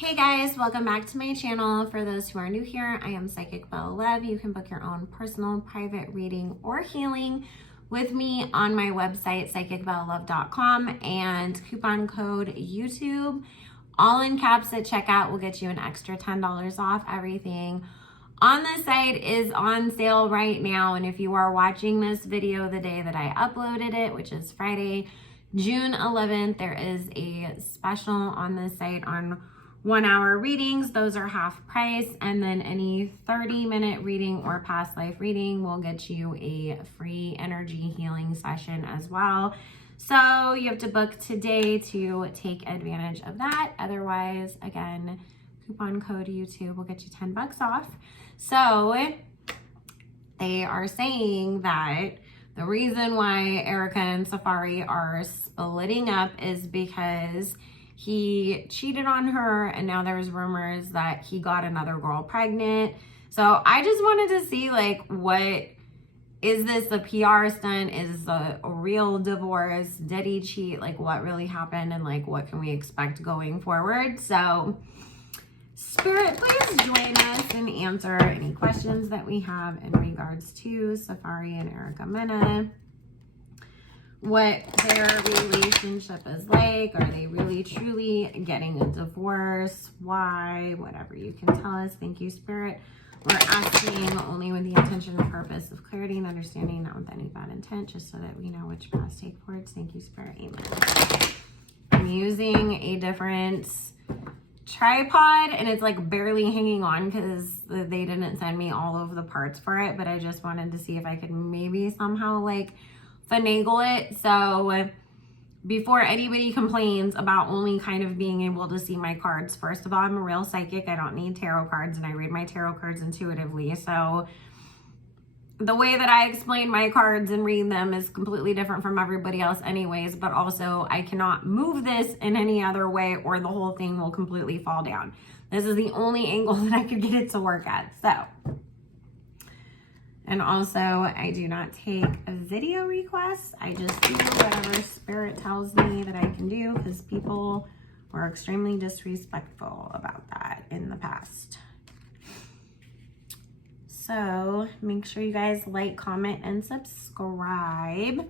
Hey guys, welcome back to my channel. For those who are new here, I am Psychic Bella Love. You can book your own personal private reading or healing with me on my website, psychicbellalove.com, and coupon code YouTube, all in caps at checkout, will get you an extra $10 off. Everything on the site is on sale right now, and if you are watching this video the day that I uploaded it, which is Friday, June 11th, there is a special on the site on 1-hour readings. Those are half price, and then any 30-minute reading or past life reading will get you a free energy healing session as well. So you have to book today to take advantage of that. Otherwise, again, coupon code YouTube will get you 10 bucks off. So they are saying that the reason why Erica and Safaree are splitting up is because he cheated on her, and now there's rumors that he got another girl pregnant. So I just wanted to see, like, what is this, a PR stunt? Is a real divorce? Did he cheat? Like, what really happened, and like what can we expect going forward? So Spirit, please join us and answer any questions that we have in regards to Safaree and Erica Mena. What their relationship is like. Are they really truly getting a divorce? Why? Whatever you can tell us. Thank you, Spirit. We're asking only with the intention and purpose of clarity and understanding, not with any bad intent, just so that we know which path to take forwards. Thank you, Spirit. Amen. I'm using a different tripod, and it's like barely hanging on because they didn't send me all of the parts for it, but I just wanted to see if I could maybe somehow like finagle it. So before anybody complains about only kind of being able to see my cards, first of all, I'm a real psychic. I don't need tarot cards, and I read my tarot cards intuitively. So the way that I explain my cards and read them is completely different from everybody else anyways, but also I cannot move this in any other way or the whole thing will completely fall down. This is the only angle that I could get it to work at. So, and also, I do not take video requests. I just do whatever Spirit tells me that I can do, because people were extremely disrespectful about that in the past. So make sure you guys like, comment, and subscribe.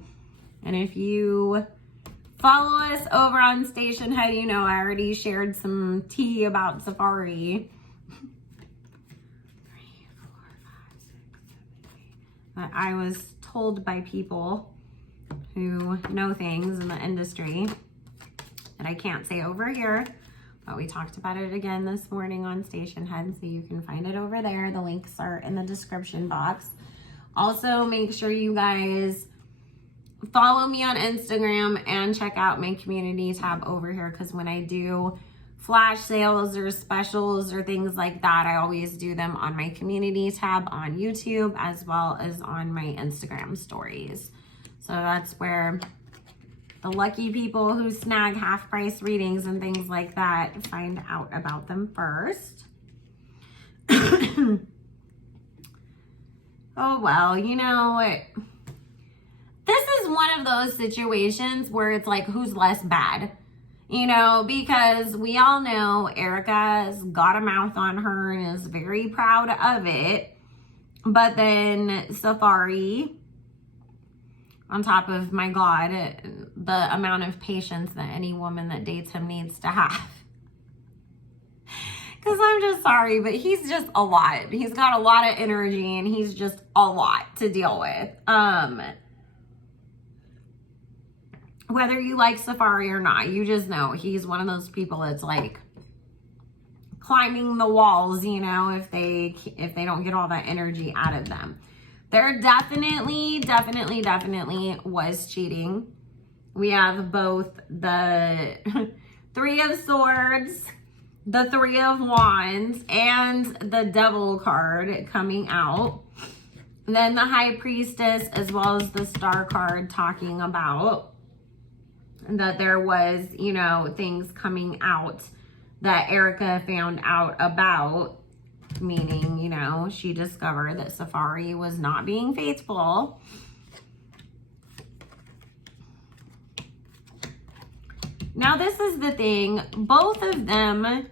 And if you follow us over on Station Head, you know I already shared some tea about Safaree. That I was told by people who know things in the industry that I can't say over here, but we talked about it again this morning on Station Head, so you can find it over there. The links are in the description box. Also, make sure you guys follow me on Instagram and check out my community tab over here, because when I do flash sales or specials or things like that, I always do them on my community tab on YouTube as well as on my Instagram stories. So that's where the lucky people who snag half price readings and things like that find out about them first. Oh, well, you know, this is one of those situations where it's like, who's less bad? You know, because we all know Erica's got a mouth on her and is very proud of it. But then Safaree, on top of, my God, the amount of patience that any woman that dates him needs to have. Because I'm just sorry, but he's just a lot. He's got a lot of energy, and he's just a lot to deal with. Whether you like Safaree or not, you just know he's one of those people that's like climbing the walls, you know, if they don't get all that energy out of them. There definitely was cheating. We have both the Three of Swords, the Three of Wands, and the Devil card coming out. And then the High Priestess, as well as the Star card, talking about that there was, you know, things coming out that Erica found out about, meaning, you know, she discovered that Safaree was not being faithful. Now, this is the thing. Both of them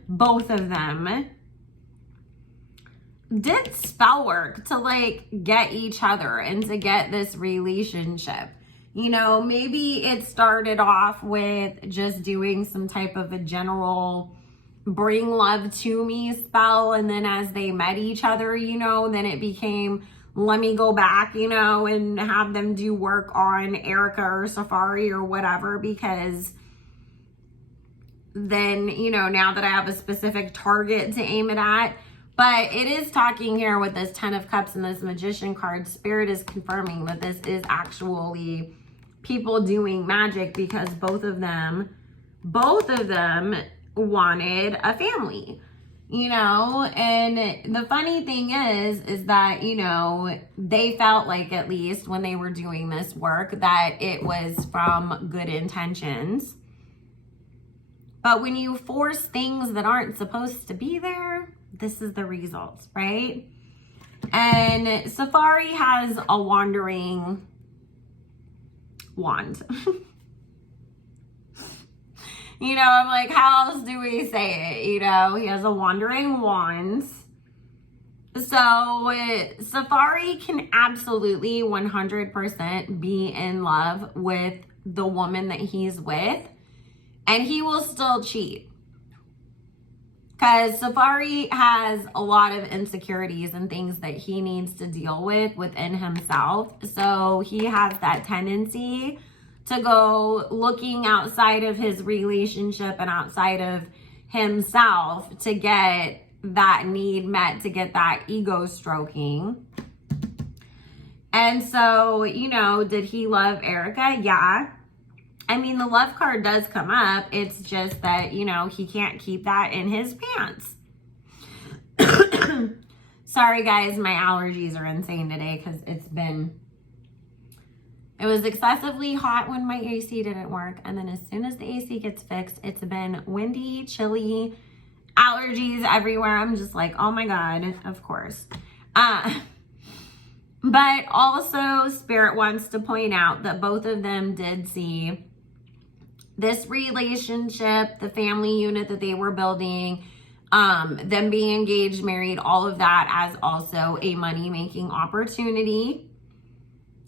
did spell work to like get each other and to get this relationship. You know, maybe it started off with just doing some type of a general bring love to me spell. And then as they met each other, you know, then it became, let me go back, you know, and have them do work on Erica or Safaree or whatever, because then, you know, now that I have a specific target to aim it at. But it is talking here with this 10 of Cups and this Magician card. Spirit is confirming that this is actually people doing magic, because both of them wanted a family, you know. And the funny thing is that, you know, they felt like, at least when they were doing this work, that it was from good intentions. But when you force things that aren't supposed to be there, this is the results, right? And Safaree has a wandering wand. You know, I'm like, how else do we say it? You know, he has a wandering wand. So Safaree can absolutely 100% be in love with the woman that he's with, and he will still cheat. Because Safaree has a lot of insecurities and things that he needs to deal with within himself. So he has that tendency to go looking outside of his relationship and outside of himself to get that need met, to get that ego stroking. And so, you know, did he love Erica? Yeah. I mean, the love card does come up. It's just that, you know, he can't keep that in his pants. Sorry, guys. My allergies are insane today because it was excessively hot when my AC didn't work. And then as soon as the AC gets fixed, it's been windy, chilly, allergies everywhere. I'm just like, oh my God, of course. But also, Spirit wants to point out that both of them did see this relationship, the family unit that they were building, them being engaged, married, all of that as also a money-making opportunity.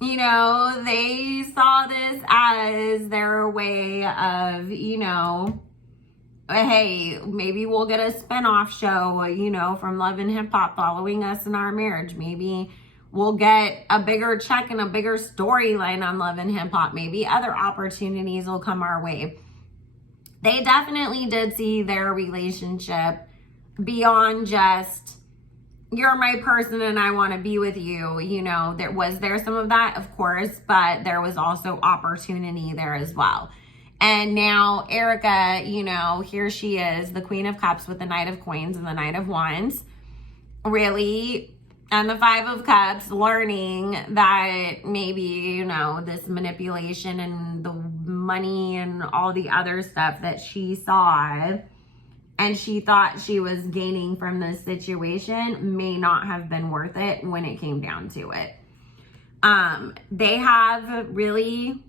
You know, they saw this as their way of, you know, hey, maybe we'll get a spinoff show, you know, from Love and Hip Hop following us in our marriage. Maybe we'll get a bigger check and a bigger storyline on Love and Hip Hop. Maybe other opportunities will come our way. They definitely did see their relationship beyond just, you're my person and I want to be with you. You know, there some of that, of course, but there was also opportunity there as well. And now Erica, you know, here she is, the Queen of Cups with the Knight of Coins and the Knight of Wands. Really, and the Five of Cups, learning that maybe, you know, this manipulation and the money and all the other stuff that she saw and she thought she was gaining from this situation may not have been worth it when it came down to it. They have really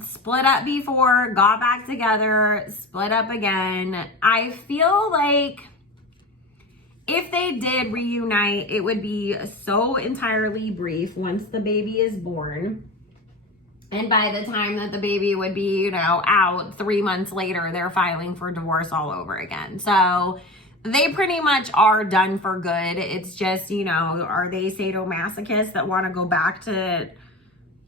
split up before, got back together, split up again. I feel like if they did reunite, it would be so entirely brief once the baby is born. And by the time that the baby would be, you know, out 3 months later, they're filing for divorce all over again. So they pretty much are done for good. It's just, you know, are they sadomasochists that want to go back to,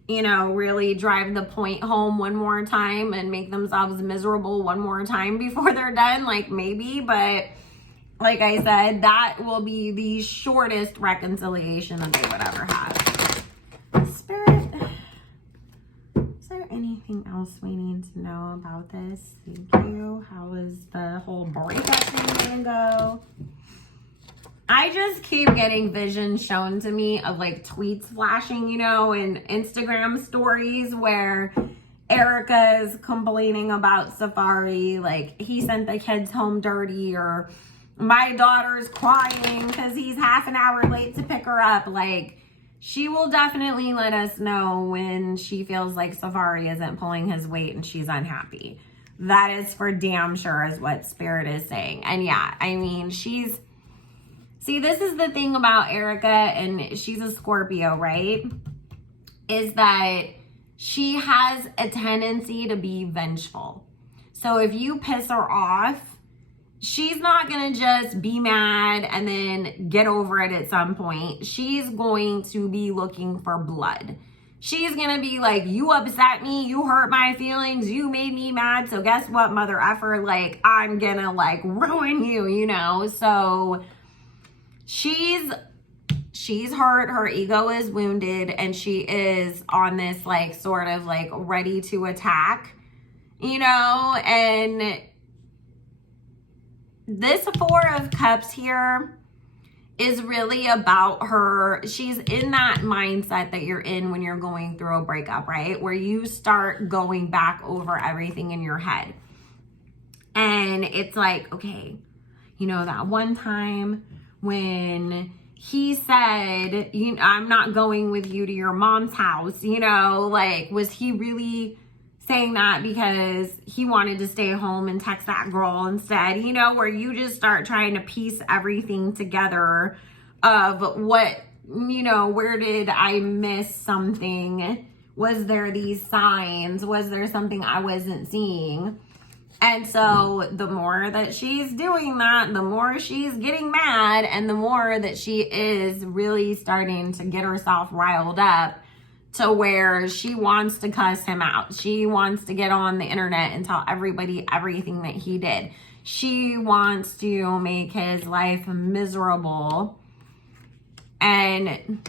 you know, really drive the point home one more time and make themselves miserable one more time before they're done? Like, maybe, but like I said, that will be the shortest reconciliation that they would ever have. Spirit, is there anything else we need to know about this? Thank you. How is the whole breakup thing gonna go? I just keep getting visions shown to me of like tweets flashing, you know, and Instagram stories where Erica's complaining about Safaree, like he sent the kids home dirty, or my daughter's crying because he's half an hour late to pick her up. Like, she will definitely let us know when she feels like Safaree isn't pulling his weight and she's unhappy. That is for damn sure is what Spirit is saying. And yeah, I mean, see, this is the thing about Erica, and she's a Scorpio, right? Is that she has a tendency to be vengeful. So if you piss her off, she's not going to just be mad and then get over it at some point. She's going to be looking for blood. She's going to be like, you upset me, you hurt my feelings, you made me mad, so guess what, mother effer, like, I'm going to, like, ruin you, you know? So she's hurt, her ego is wounded, and she is on this, like, sort of, like, ready to attack, you know? And this Four of Cups here is really about her. She's in that mindset that you're in when you're going through a breakup, right? Where you start going back over everything in your head. And it's like, okay, you know, that one time when he said, I'm not going with you to your mom's house, you know, like, was he really saying that because he wanted to stay home and text that girl instead, you know, where you just start trying to piece everything together of what, you know, where did I miss something? Was there these signs? Was there something I wasn't seeing? And so the more that she's doing that, the more she's getting mad, and the more that she is really starting to get herself riled up to where she wants to cuss him out. She wants to get on the internet and tell everybody everything that he did. She wants to make his life miserable. And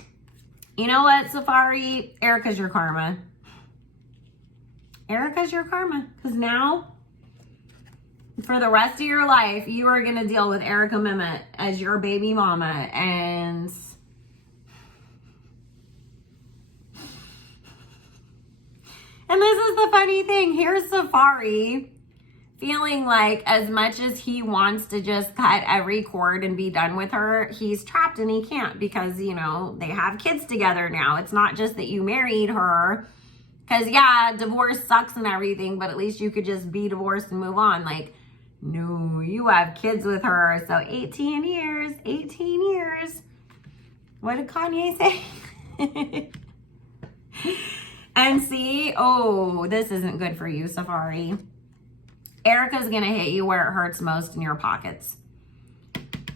you know what, Safaree? Erica's your karma. Erica's your karma. Because now, for the rest of your life, you are going to deal with Erica Mena as your baby mama. And this is the funny thing. Here's Safaree feeling like as much as he wants to just cut every cord and be done with her, he's trapped and he can't because, you know, they have kids together now. It's not just that you married her. Because, yeah, divorce sucks and everything, but at least you could just be divorced and move on. Like, no, you have kids with her. So 18 years. What did Kanye say? And see, oh, this isn't good for you, Safaree. Erica's going to hit you where it hurts most, in your pockets.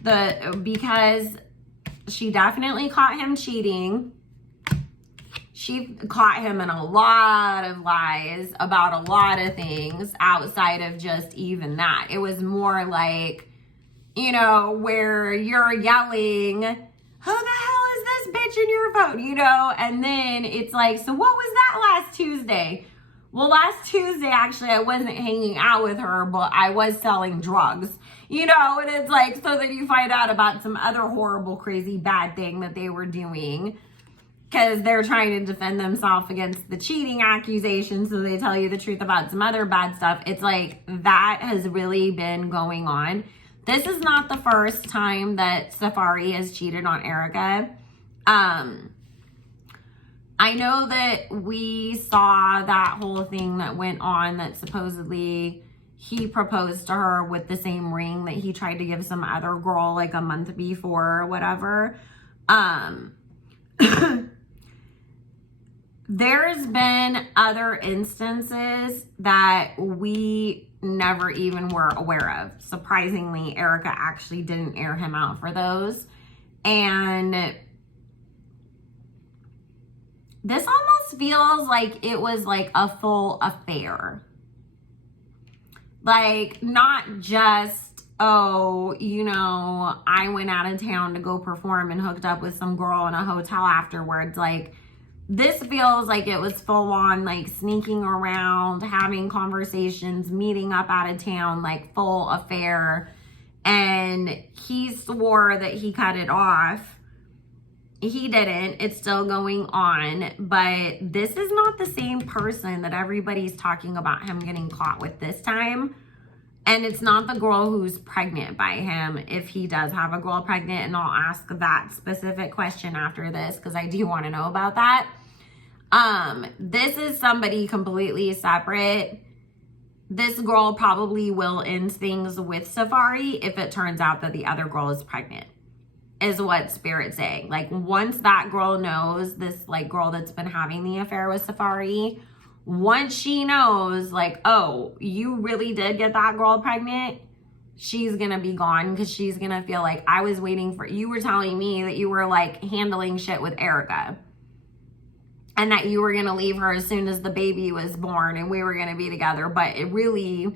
Because she definitely caught him cheating. She caught him in a lot of lies about a lot of things outside of just even that. It was more like, you know, where you're yelling, who the hell is this bitch in your phone, you know? And then it's like, so what was that last Tuesday? Well, last Tuesday, actually, I wasn't hanging out with her, but I was selling drugs, you know? And it's like, so then you find out about some other horrible, crazy, bad thing that they were doing because they're trying to defend themselves against the cheating accusation. So they tell you the truth about some other bad stuff. It's like, that has really been going on. This is not the first time that Safaree has cheated on Erica. I know that we saw that whole thing that went on that supposedly he proposed to her with the same ring that he tried to give some other girl like a month before or whatever. There's been other instances that we never even were aware of. Surprisingly, Erica actually didn't air him out for those. And this almost feels like it was like a full affair. Like, not just, oh, you know, I went out of town to go perform and hooked up with some girl in a hotel afterwards. Like, this feels like it was full on, like, sneaking around, having conversations, meeting up out of town, like, full affair. And he swore that he cut it off. He didn't. It's still going on. But this is not the same person that everybody's talking about him getting caught with this time. And it's not the girl who's pregnant by him, if he does have a girl pregnant, and I'll ask that specific question after this because I do want to know about that. This is somebody completely separate. This girl probably will end things with Safaree if it turns out that the other girl is pregnant, is what Spirit's saying. Like, once that girl knows, this like girl that's been having the affair with Safaree, once she knows, like, oh, you really did get that girl pregnant, she's gonna be gone, because she's gonna feel like, I was waiting for, you were telling me that you were like handling shit with Erica and that you were gonna leave her as soon as the baby was born and we were gonna be together, but it really,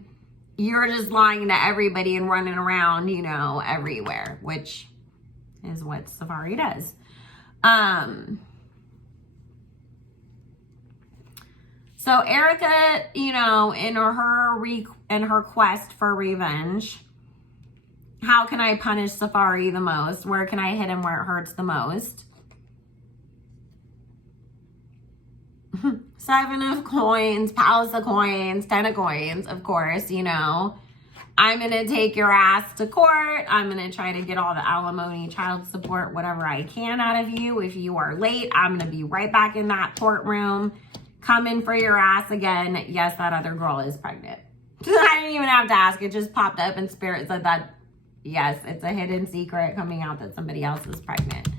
you're just lying to everybody and running around, you know, everywhere, which is what Safaree does. So Erica, you know, in her quest for revenge, how can I punish Safaree the most? Where can I hit him where it hurts the most? 7 of coins, palace of coins, 10 of coins, of course, you know. I'm going to take your ass to court. I'm going to try to get all the alimony, child support, whatever I can out of you. If you are late, I'm going to be right back in that courtroom, coming for your ass again. Yes, that other girl is pregnant. I didn't even have to ask. It just popped up and Spirit said that, yes, it's a hidden secret coming out that somebody else is pregnant.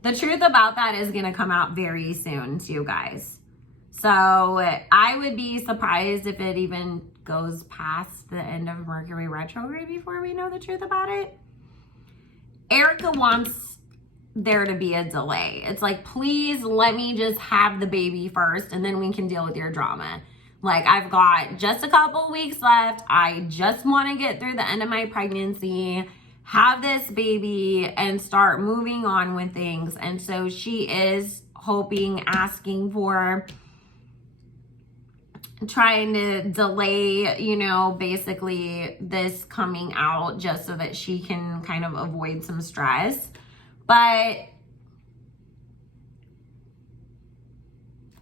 The truth about that is going to come out very soon to you guys. So I would be surprised if it even goes past the end of Mercury retrograde before we know the truth about it. Erica wants there to be a delay. It's like, please let me just have the baby first and then we can deal with your drama. Like, I've got just a couple weeks left. I just want to get through the end of my pregnancy, have this baby, and start moving on with things. And so she is hoping, asking for, trying to delay, you know, basically this coming out just so that she can kind of avoid some stress. But,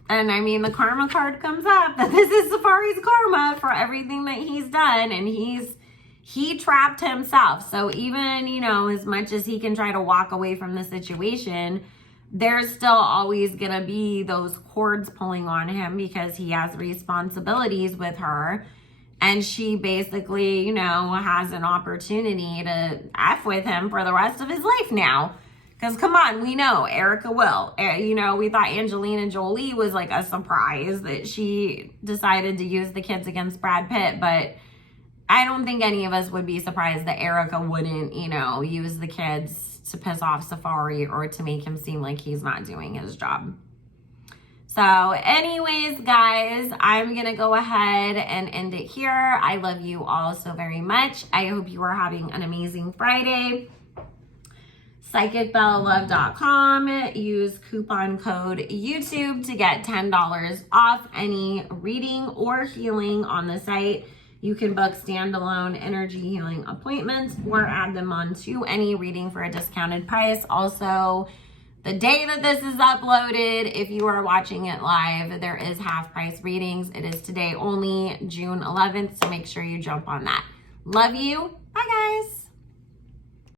and I mean, the karma card comes up that this is Safaree's karma for everything that he's done, and he trapped himself. So even, you know, as much as he can try to walk away from the situation, there's still always gonna be those cords pulling on him because he has responsibilities with her. And she basically, you know, has an opportunity to F with him for the rest of his life now. Because come on, we know Erica will. You know, we thought Angelina Jolie was like a surprise that she decided to use the kids against Brad Pitt. But I don't think any of us would be surprised that Erica wouldn't, you know, use the kids to piss off Safaree or to make him seem like he's not doing his job. So anyways, guys, I'm going to go ahead and end it here. I love you all so very much. I hope you are having an amazing Friday. PsychicBellaLove.com. Use coupon code YouTube to get $10 off any reading or healing on the site. You can book standalone energy healing appointments or add them on to any reading for a discounted price. Also, the day that this is uploaded, if you are watching it live, there is half price readings. It is today only, June 11th, so make sure you jump on that. Love you. Bye, guys.